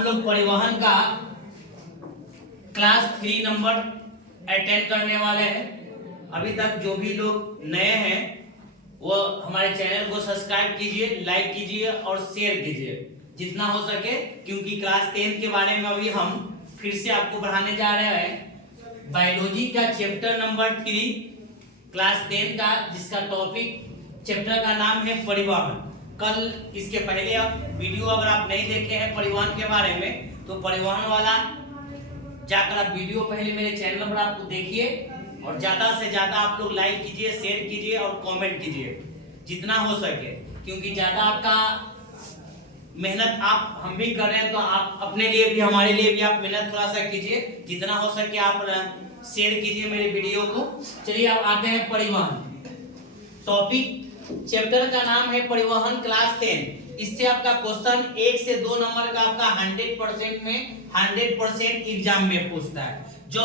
हम लोग परिवहन का क्लास 3 नंबर अटेंड करने वाले हैं। अभी तक जो भी लोग नए हैं वो हमारे चैनल को सब्सक्राइब कीजिए, लाइक कीजिए और शेयर कीजिए जितना हो सके, क्योंकि क्लास 10 के बारे में अभी हम फिर से आपको पढ़ाने जा रहे हैं। बायोलॉजी का चैप्टर नंबर 3 क्लास 10 का, जिसका टॉपिक चैप्टर का नाम है परिवहन। कल इसके पहले आप वीडियो अगर आप नहीं देखे हैं परिवहन के बारे में तो परिवहन वाला जाकर आप वीडियो पहले मेरे चैनल पर आपको देखिए और ज्यादा से ज्यादा आप लोग लाइक कीजिए, शेयर कीजिए और कमेंट कीजिए जितना हो सके, क्योंकि ज्यादा आपका मेहनत आप हम भी कर रहे हैं तो आप अपने लिए भी हमारे लिए भी आप मेहनत थोड़ा सा कीजिए, जितना हो सके आप शेयर कीजिए मेरे वीडियो को। चलिए अब आते हैं परिवहन टॉपिक। चैप्टर का नाम है परिवहन क्लास 10। इससे आपका क्वेश्चन 1 से 2 नंबर का आपका 100% में 100% एग्जाम में पूछता है। जो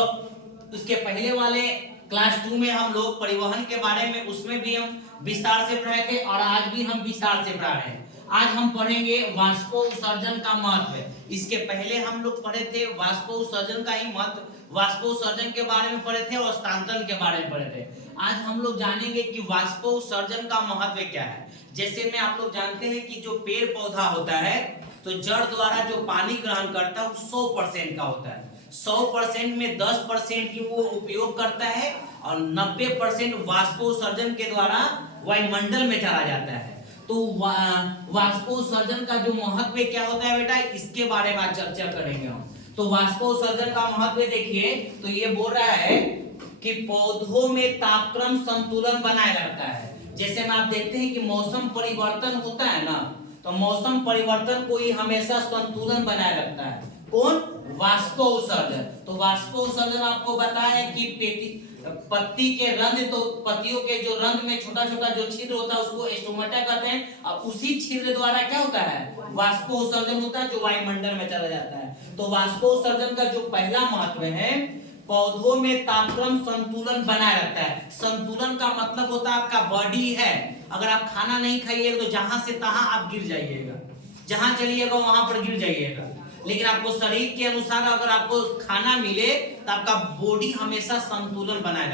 उसके पहले वाले क्लास 2 में हम लोग परिवहन के बारे में उसमें भी हम विस्तार से पढ़े थे और आज भी हम विस्तार से पढ़ा रहे हैं। आज हम पढ़ेंगे वाष्पोत्सर्जन का महत्व। इसके पहले हम लोग पढ़े थे वाष्पोत्सर्जन का ही महत्व, वाष्पोत्सर्जन के बारे में पढ़े थे और स्थानांतरण के बारे में पढ़े थे। आज हम लोग जानेंगे कि वाष्पोत्सर्जन का महत्व क्या है। जैसे में आप लोग जानते हैं कि जो पेड़ पौधा होता है तो जड़ द्वारा जो पानी ग्रहण करता है वो 100% का होता है। 100% में 10% ही वो उपयोग करता है और 90% वाष्पोत्सर्जन के द्वारा वायुमंडल में चला जाता है। तो वाष्पोत्सर्जन का जो महत्व क्या होता है बेटा, इसके बारे में आज चर्चा करेंगे हम। तो वाष्पोत्सर्जन का महत्व देखिए, तो ये बोल रहा है कि पौधों में तापक्रम संतुलन बनाए रहता है। जैसे में आप देखते हैं कि मौसम परिवर्तन होता है ना, तो मौसम परिवर्तन को ही हमेशा संतुलन बनाए रखता है। कौन? वाष्पोत्सर्जन। तो वाष्पोत्सर्जन आपको बताया है कि पत्ती के रंध्र, तो पत्तियों के जो रंध्र में छोटा छोटा जो छिद्र होता है उसको स्टोमेटा कहते हैं और उसी छिद्र द्वारा क्या होता है? वाष्पोत्सर्जन होता है जो वायुमंडल में चला जाता है। तो वाष्पोत्सर्जन का जो पहला महत्व है, पौधों में तापक्रम संतुलन बनाए रखता है। संतुलन का मतलब होता है आपका बॉडी है, अगर आप खाना नहीं खाइएगा तो जहां से तहां आप गिर जाइएगा, जहां चलिएगा वहां पर गिर जाइएगा। लेकिन आपको शरीर के अनुसार अगर आपको खाना मिले तो आपका बॉडी हमेशा संतुलन बनाए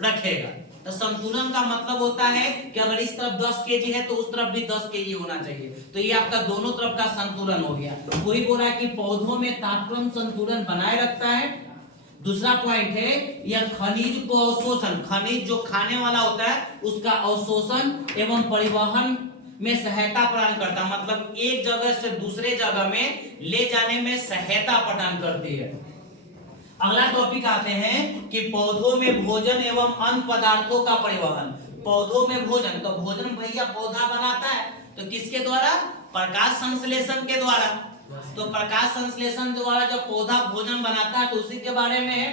रखेगा। तो संतुलन का मतलब होता है कि अगर इस तरफ 10 केजी है तो उस तरफ भी 10 केजी होना चाहिए। तो ये आपका दोनों तरफ का संतुलन हो गया। वही बोल रहा है कि पौधों में तापक्रम संतुलन बनाए रखता है। दूसरा पॉइंट है यह खनिज को अवशोषण, खनिज जो खाने वाला होता है उसका अवशोषण एवं परिवहन में सहायता प्रदान करता है। मतलब एक जगह से दूसरे जगह में ले जाने में सहायता प्रदान करती है। अगला टॉपिक आते हैं कि पौधों में भोजन एवं अन्य पदार्थों का परिवहन। पौधों में भोजन, तो भोजन भैया पौधा बनाता है तो किसके द्वारा? प्रकाश संश्लेषण के द्वारा। तो प्रकाश संश्लेषण द्वारा जब पौधा भोजन बनाता है तो उसी के बारे में है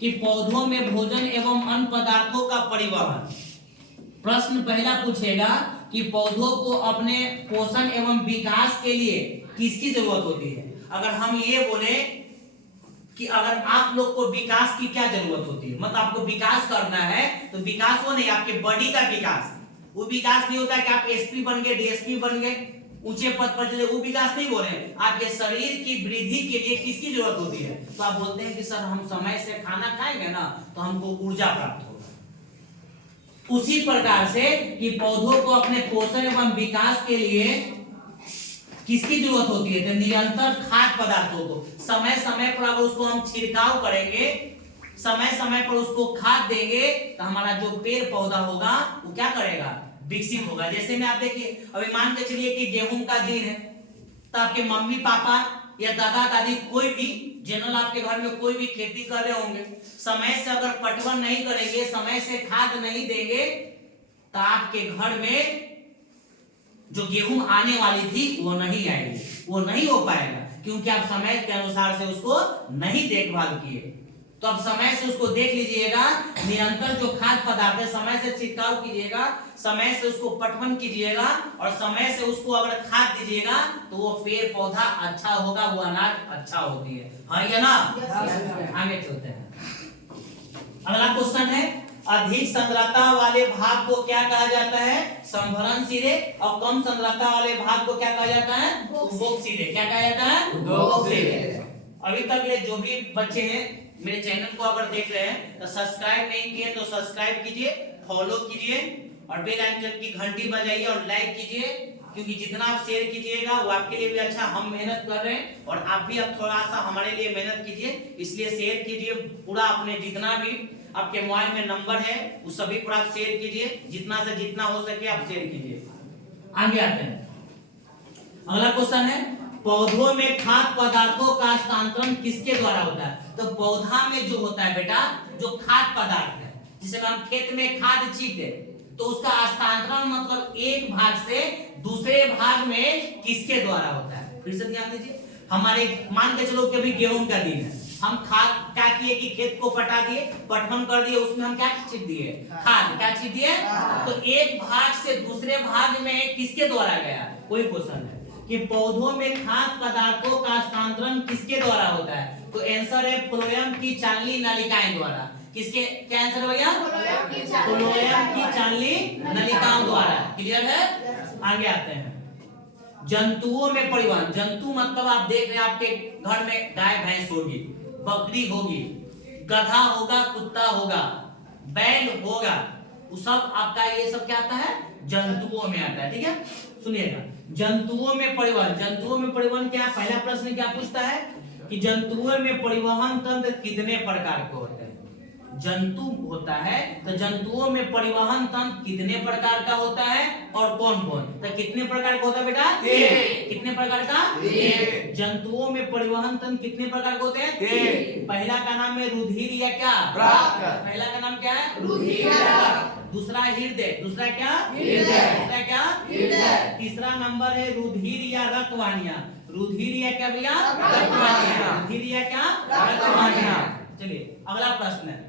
कि पौधों में भोजन एवं अन्य पदार्थों का परिवहन। प्रश्न पहला पूछेगा कि पौधों को अपने पोषण एवं विकास के लिए किसकी जरूरत होती है। अगर हम ये बोले कि अगर आप लोग को विकास की क्या जरूरत होती है, मतलब आपको विकास करना है तो विकास वो नहीं, आपके बॉडी का विकास। वो विकास नहीं होता कि आप एसपी बन गए, डीएसपी बन गए, ऊंचे पद पर चले, वो विकास नहीं बोल रहे हैं। आपके शरीर की वृद्धि के लिए किसकी जरूरत होती है? तो आप बोलते हैं कि सर हम समय से खाना खाएंगे ना तो हमको ऊर्जा प्राप्त होगा। उसी प्रकार से कि पौधों को अपने पोषण एवं विकास के लिए किसकी जरूरत होती है? तो निरंतर खाद्य पदार्थों को समय समय पर अगर उसको हम छिड़काव करेंगे, समय समय पर उसको खाद देंगे तो हमारा जो पेड़ पौधा होगा वो क्या करेगा? विकसित होगा। जैसे में आप देखिए, अभी मान के चलिए कि गेहूं का दिन है तो आपके मम्मी पापा या दादा दादी कोई भी जनरल आपके घर में कोई भी खेती कर रहे होंगे, समय से अगर पटवन नहीं करेंगे, समय से खाद नहीं देंगे तो आपके घर में जो गेहूं आने वाली थी वो नहीं आएगी, वो नहीं हो पाएगा, क्योंकि आप समय के अनुसार से उसको नहीं देखभाल किए। तो अब समय से उसको देख लीजिएगा, निरंतर जो खाद्य पदार्थ है समय से छिड़काव कीजिएगा, समय से उसको पटवन कीजिएगा और समय से उसको अगर खाद दीजिएगा तो वो पेड़ पौधा अच्छा होगा, वो अनाज अच्छा होती है। हाँ या ना? आगे चलते हैं। अगला क्वेश्चन है अधिक सांद्रता वाले भाग को क्या कहा जाता है? संभरण सिरे, और कम सांद्रता वाले भाग को क्या कहा जाता है? उपभोग सिरे। क्या कहा जाता है? उपभोग सिरे। अभी तक ये जो भी बच्चे हैं मेरे चैनल को अगर देख रहे हैं तो सब्सक्राइब नहीं किए तो सब्सक्राइब कीजिए, फॉलो कीजिए और बेल आइकन की घंटी बजाइए और लाइक कीजिए, क्योंकि जितना आप शेयर कीजिएगा वो आपके लिए भी अच्छा। हम मेहनत कर रहे हैं और आप भी अब थोड़ा सा हमारे लिए मेहनत कीजिए, इसलिए शेयर कीजिए पूरा। अपने जितना भी आपके मोबाइल में नंबर है वो सभी पर आप शेयर कीजिए, जितना से जितना हो सके आप शेयर कीजिए। आगे आते हैं, अगला क्वेश्चन है पौधों में खाद्य पदार्थों का हस्तांतरण किसके द्वारा होता है? तो पौधा में जो होता है बेटा, जो खाद्य पदार्थ है, जिसे हम खेत में खाद छींटे, तो उसका हस्तांतरण मतलब एक भाग से दूसरे भाग में किसके द्वारा होता है? फिर से ध्यान दीजिए। हमारे मान के चलो कि अभी गेहूं का दिन है, हम खाद क्या किए कि खेत को पटा दिए, पटवन कर दिए, उसमें हम क्या छींट दिए? खाद। क्या छींट दिए? तो एक भाग से दूसरे भाग में किसके द्वारा गया? कोई क्वेश्चन है कि पौधों में खाद्य पदार्थों का हस्तांतरण किसके द्वारा होता है? तो आंसर है फ्लोएम की चालनी नलिकाएं द्वारा। किसके? क्या आंसर भैया? फ्लोएम की चालनी नलिकाओं द्वारा। क्लियर है? आगे आते हैं, जंतुओं में परिवहन। जंतु मतलब आप देख रहे हैं आपके घर में गाय भैंस होगी, बकरी होगी, गधा होगा, कुत्ता होगा, बैल होगा, वो सब आपका ये सब क्या आता है? जंतुओं में आता है। ठीक है, सुनिएगा, जंतुओं में परिवहन। जंतुओं में परिवहन क्या? पहला प्रश्न क्या पूछता है कि जंतुओं में परिवहन तंत्र कितने प्रकार के होते हैं? जंतु होता है तो जंतुओं में परिवहन तंत्र कितने प्रकार का होता है और कौन कौन? तो कितने प्रकार का होता है बेटा? कितने प्रकार का? जंतुओं में परिवहन तंत्र कितने प्रकार के होते हैं? पहला का नाम है रुधिर या क्या? पहला का नाम क्या है? रुधिर। दूसरा हृदय। दूसरा क्या? हृदय। दूसरा क्या? हृदय। तीसरा नंबर है रुधिर या रक्तवाहिनियां। रुधिर या क्या भैया? रक्तवाहिनियां। रुधिर या क्या? रक्तवाहिनियां। चलिए अगला प्रश्न है,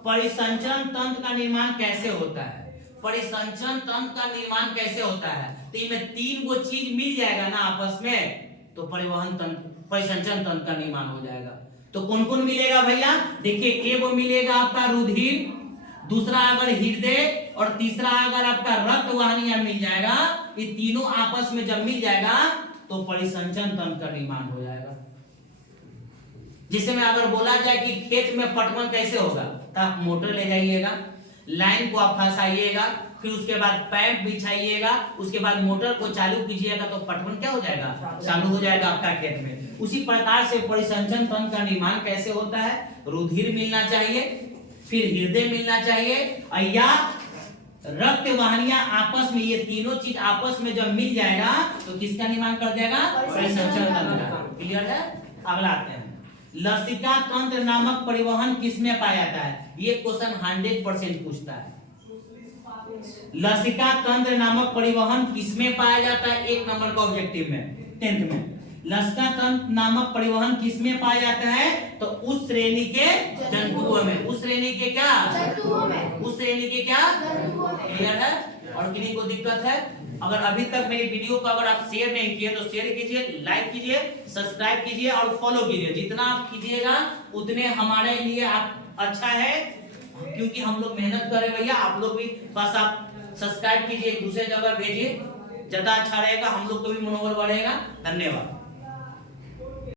परिसंचरण तंत्र का निर्माण कैसे होता है? परिसंचरण तंत्र का निर्माण कैसे होता है? तो इनमें तीन गो चीज मिल जाएगा ना आपस में, तो परिवहन तंत्र, परिसंचरण तंत्र का निर्माण हो जाएगा। तो कौन कौन मिलेगा भैया? देखिए, एक वो मिलेगा आपका रुधिर, दूसरा अगर हृदय, और तीसरा अगर आपका रक्त वाहिनियां मिल जाएगा। ये तीनों आपस में जब मिल जाएगा तो परिसंचरण तंत्र का निर्माण हो जाएगा। जिसे में अगर बोला जाए कि खेत में पटवन कैसे होगा, तो आप मोटर ले जाइएगा, लाइन को आप फंसाइएगा, फिर उसके बाद पाइप बिछाइएगा, उसके बाद मोटर को चालू कीजिएगा तो पटवन क्या हो जाएगा? चालू हो जाएगा आपका खेत में। उसी प्रकार से परिसंचरण तंत्र का निर्माण कैसे होता है? रुधिर मिलना चाहिए, फिर हृदय मिलना चाहिए, या रक्त वाहिनियां आपस में, ये तीनों चीज आपस में जब मिल जाएगा तो किसका निर्माण कर देगा? परिसंचरण तंत्र का। क्लियर है? अगला आते हैं, लसिका तंत्र नामक परिवहन किसमें पाया जाता है? ये क्वेश्चन 100% पूछता है। लसिका तंत्र नामक परिवहन किसमें पाया जाता है? एक नंबर का ऑब्जेक्टिव में 10th में, लसिका तंत्र नामक परिवहन किसमें पाया जाता है? तो उस श्रेणी के जंतुओं में। उस श्रेणी के क्या? जंतुओं में। उस श्रेणी के क्या? जंतुओं में। क्लियर है? और किन्हीं को दिक्कत है? अगर अभी तक मेरी वीडियो को अगर आप शेयर नहीं किए तो शेयर कीजिए, लाइक कीजिए, सब्सक्राइब कीजिए और फॉलो कीजिए। जितना आप कीजिएगा उतने हमारे लिए आप अच्छा है, क्योंकि हम लोग मेहनत कर रहे हैं भैया। आप लोग भी बस आप सब्सक्राइब कीजिए, दूसरे जगह भेजिए, ज्यादा अच्छा रहेगा, हम लोग को भी मनोबल बढ़ेगा। धन्यवाद।